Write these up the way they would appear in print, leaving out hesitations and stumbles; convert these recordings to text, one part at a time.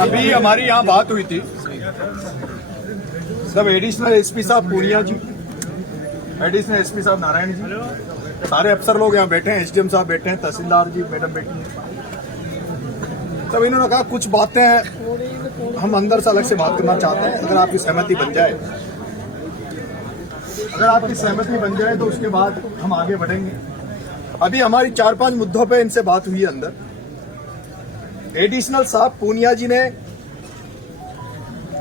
अभी हमारी यहाँ बात हुई थी, सब एडिशनल एसपी साहब पूनिया जी, एडिशनल एसपी साहब नारायण जी, सारे अफसर लोग यहाँ बैठे हैं, एसडीएम साहब बैठे हैं, तहसीलदार जी मैडम बैठी हैं। तब इन्होंने कहा कुछ बातें हम अंदर से अलग से बात करना चाहते हैं, अगर आपकी सहमति बन जाए, अगर आपकी सहमति बन जाए तो उसके बाद हम आगे बढ़ेंगे। अभी हमारी 4-5 मुद्दों पे इनसे बात हुई है अंदर। एडिशनल साहब पूनिया जी ने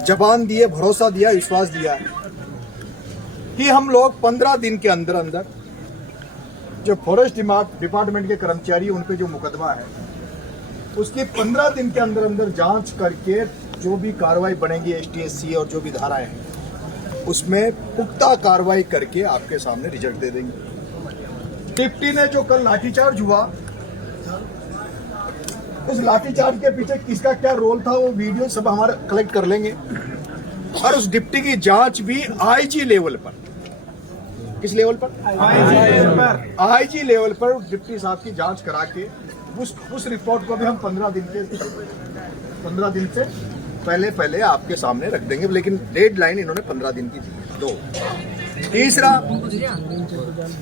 जबान दिए, भरोसा दिया, विश्वास दिया है कि हम लोग 15 दिन के अंदर अंदर जो फॉरेस्ट डिपार्टमेंट के कर्मचारी उन पे जो मुकदमा है उसकी 15 दिन के अंदर अंदर जांच करके जो भी कार्रवाई बनेगी एसटीएससी और जो भी धाराएं हैं उसमें पुख्ता कार्रवाई करके आपके सामने रिजल्ट दे देंगे। डिप्टी ने जो कल लाठीचार्ज हुआ, उस लाठीचार्ज के पीछे किसका क्या रोल था वो वीडियो सब हमारे कलेक्ट कर लेंगे और उस डिप्टी की जांच भी आईजी लेवल पर, किस लेवल पर? आईजी लेवल पर डिप्टी साहब की जांच करा के उस रिपोर्ट को भी हम 15 दिन से पहले आपके सामने रख देंगे, लेकिन डेडलाइन इन्होंने 15 दिन की दी है। 2 तीसरा,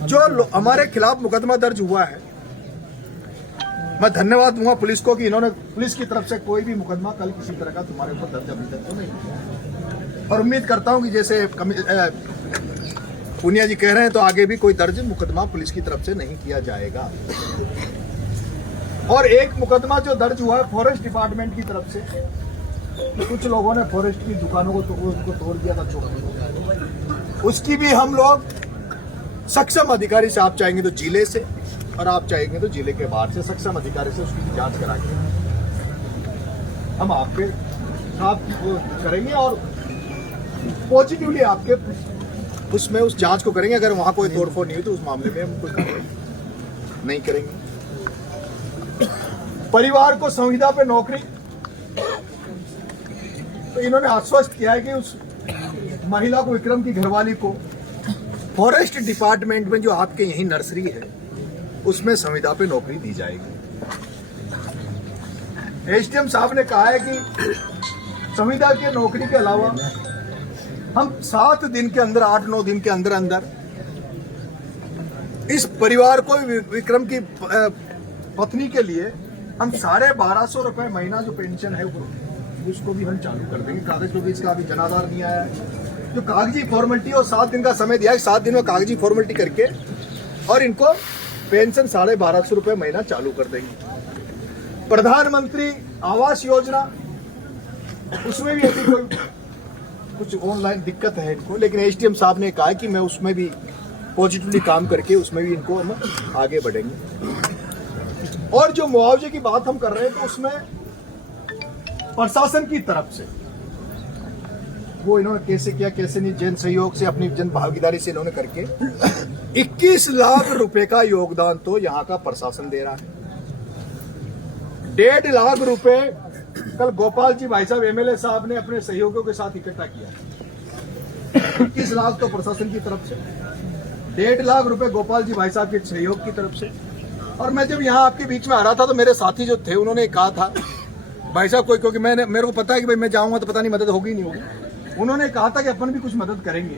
जो हमारे खिलाफ मुकदमा दर्ज हुआ है, मैं धन्यवाद दूंगा पुलिस को कि इन्होंने पुलिस की तरफ से कोई भी मुकदमा कल किसी तरह का तुम्हारे ऊपर दर्ज अभी तक तो नहीं किया, और उम्मीद करता हूं कि जैसे पूनिया जी कह रहे हैं तो आगे भी कोई दर्ज मुकदमा पुलिस की तरफ से नहीं किया जाएगा। और एक मुकदमा जो दर्ज हुआ है फॉरेस्ट डिपार्टमेंट की तरफ से, कुछ लोगों ने फॉरेस्ट की दुकानों को तोड़ दिया था, छोड़ दिया, उसकी भी हम लोग सक्षम अधिकारी से, आप चाहेंगे तो जिले से और आप चाहेंगे तो जिले के बाहर से सक्षम अधिकारी से उसकी जांच करा के हम आपके साथ करेंगे और पॉजिटिवली आपके उसमें उस जांच को करेंगे। अगर वहां कोई तोड़फोड़ नहीं हुई तो उस मामले में हम कोई कार्रवाई नहीं करेंगे। परिवार को संविदा पे नौकरी, तो इन्होंने आश्वस्त किया है कि उस महिला को, विक्रम की घरवाली को फॉरेस्ट डिपार्टमेंट में जो आपके यही नर्सरी है उसमें संविदा पे नौकरी दी जाएगी। एसडीएम साहब ने कहा है कि संविदा की नौकरी के अलावा हम 7 दिन के अंदर, 8-9 दिन के अंदर अंदर इस परिवार को, विक्रम की पत्नी के लिए हम 1250 रुपए महीना जो पेंशन है उसको भी हम चालू कर देंगे। कागज तो भी इसका अभी जनाधार नहीं आया है, जो कागजी फॉर्मेलिटी और 7 दिन का समय दिया है, 7 दिन में कागजी फॉर्मेलिटी करके और इनको पेंशन 1250 रुपए महीना चालू कर देंगे। प्रधानमंत्री आवास योजना, उसमें भी अभी कोई कुछ ऑनलाइन दिक्कत है इनको, लेकिन एसडीएम साहब ने कहा कि मैं उसमें भी पॉजिटिवली काम करके उसमें भी इनको हम आगे बढ़ेंगे। और जो मुआवजे की बात हम कर रहे हैं तो उसमें प्रशासन की तरफ से वो इन्होंने कैसे किया, कैसे नहीं, जन सहयोग से, अपनी जन भागीदारी से इन्होंने करके 21 लाख रुपए का योगदान तो यहाँ का प्रशासन दे रहा है। 1.5 लाख रुपए कल गोपाल जी भाई साहब एमएलए साहब ने अपने सहयोगियों के साथ इकट्ठा किया। 21 लाख तो प्रशासन की तरफ से, 1.5 लाख रुपए गोपाल जी भाई साहब के सहयोग की तरफ से। और मैं जब यहाँ आपके बीच में आ रहा था तो मेरे साथी जो थे उन्होंने कहा था भाई साहब कोई, क्योंकि मेरे को पता है कि भाई मैं जाऊंगा तो पता नहीं मदद होगी नहीं होगी, उन्होंने कहा था कि अपन भी कुछ मदद करेंगे।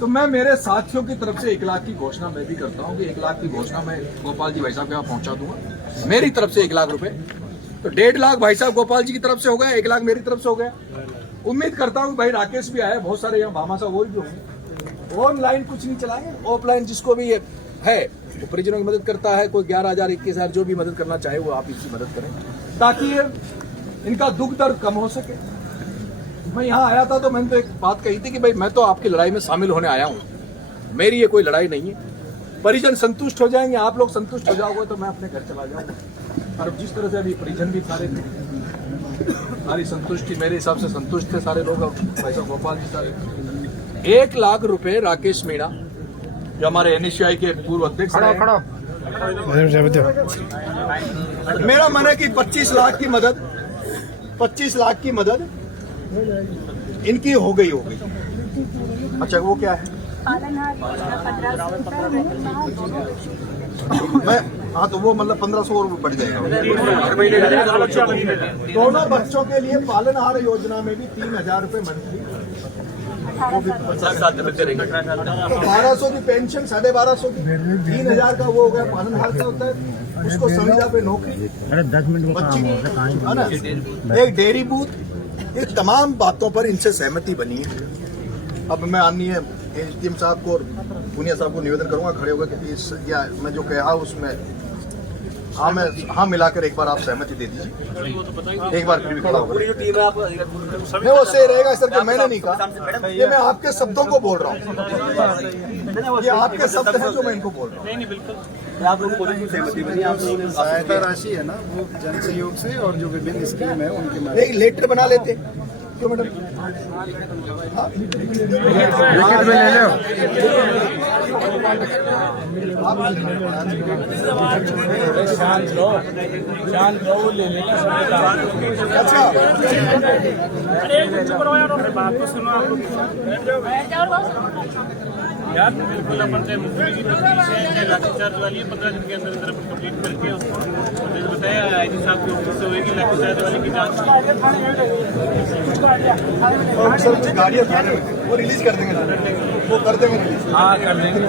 तो मैं मेरे साथियों की तरफ से 1 लाख की घोषणा मैं भी करता हूँ कि 1 लाख की घोषणा मैं गोपाल जी भाई साहब के यहाँ पहुंचा दूंगा, मेरी तरफ से 1 लाख रुपए। तो 1.5 लाख भाई साहब गोपाल जी की तरफ से हो गया, 1 लाख मेरी तरफ से हो गया। उम्मीद करता हूँ भाई राकेश भी आया, बहुत सारे यहाँ भामा साहब और भी होंगे। ऑनलाइन कुछ नहीं चलाएंगे, ऑफलाइन जिसको भी ये है वो परिजनों की मदद करता है, कोई 11,000 21,000 जो भी मदद करना चाहे वो आप इसकी मदद करें ताकि इनका दुख दर्द कम हो सके। मैं यहाँ आया था तो मैंने तो एक बात कही थी कि भाई मैं तो आपकी लड़ाई में शामिल होने आया हूँ, मेरी ये कोई लड़ाई नहीं है। परिजन संतुष्ट हो जाएंगे, आप लोग संतुष्ट हो जाओगे तो मैं अपने घर चला जाऊंगा। और जिस तरह से अभी परिजन भी सारे सारी संतुष्टि, मेरे हिसाब से संतुष्ट थे सारे लोग, भाई साहब गोपाल जी सारे। 1 लाख रुपए राकेश मीणा जो हमारे एनएसयूआई के पूर्व अध्यक्ष हैं, मेरा मन है कि 25 लाख की मदद, 25 लाख की मदद इनकी हो गई। अच्छा वो क्या है? हाँ तो वो मतलब 1500 और बढ़ जाएगा। दोनों बच्चों के लिए पालनहार योजना में भी 3000 रुपए मंथली, वो भी 1200 की पेंशन, 1250 की, 3000 का वो हो गया पालनहार का होता है, उसको संविदा पे नौकरी, 10 मिनट में बच्ची है ना, एक डेयरी बूथ, ये तमाम बातों पर इनसे सहमति बनी है। अब मैं आदरणीय एसडीएम साहब को और पुनिया साहब को निवेदन करूंगा खड़े होकर कि इस या मैं जो कहा उसमें हाँ मिलाकर एक बार आप सहमति दे दीजिए, एक बार फिर भी खड़ा होकर। नहीं वो सही रहेगा सर कि मैंने नहीं कहा, ये मैं आपके शब्दों को बोल रहा हूँ, ये आपके शब्द हैं जो मैं इनको बोल रहा हूँ। आप लोगों को सहमति बनी, आप लोगों ने सहायता राशि है ना वो जन सहयोग से और जो विभिन्न स्कीम है उनके माध्यम एक लेटर बना लेते क्यों मैडम? अच्छा बात तो सुनो आप लोग यार, बिल्कुल अपन से मुख्यमंत्री की तस्वीर है, चाहे लाठीचार्ज वाली है, 15 दिन के अंदर अंदर अपन कंप्लीट करके उसको मैंने बताया आईजी साहब की ऑफिस से होगी लाठीचार्ज वाले की जांच। सर गाड़ियाँ थाने में वो रिलीज कर देंगे, वो कर देंगे रिलीज। हाँ कर देंगे।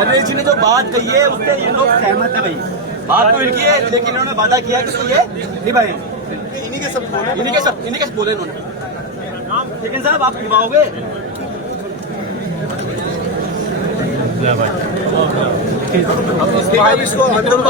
रमेश जी ने जो बात कही है उससे ये लोग सहमत है भाई, बात तो इनकी है, लेकिन इन्होंने वादा किया कि ये नहीं भाई, इन्हीं के सब बोले, इन्हीं के सब बोले इन्होंने। लेकिन साहब आप निभाओगे? अब इसको अंदर को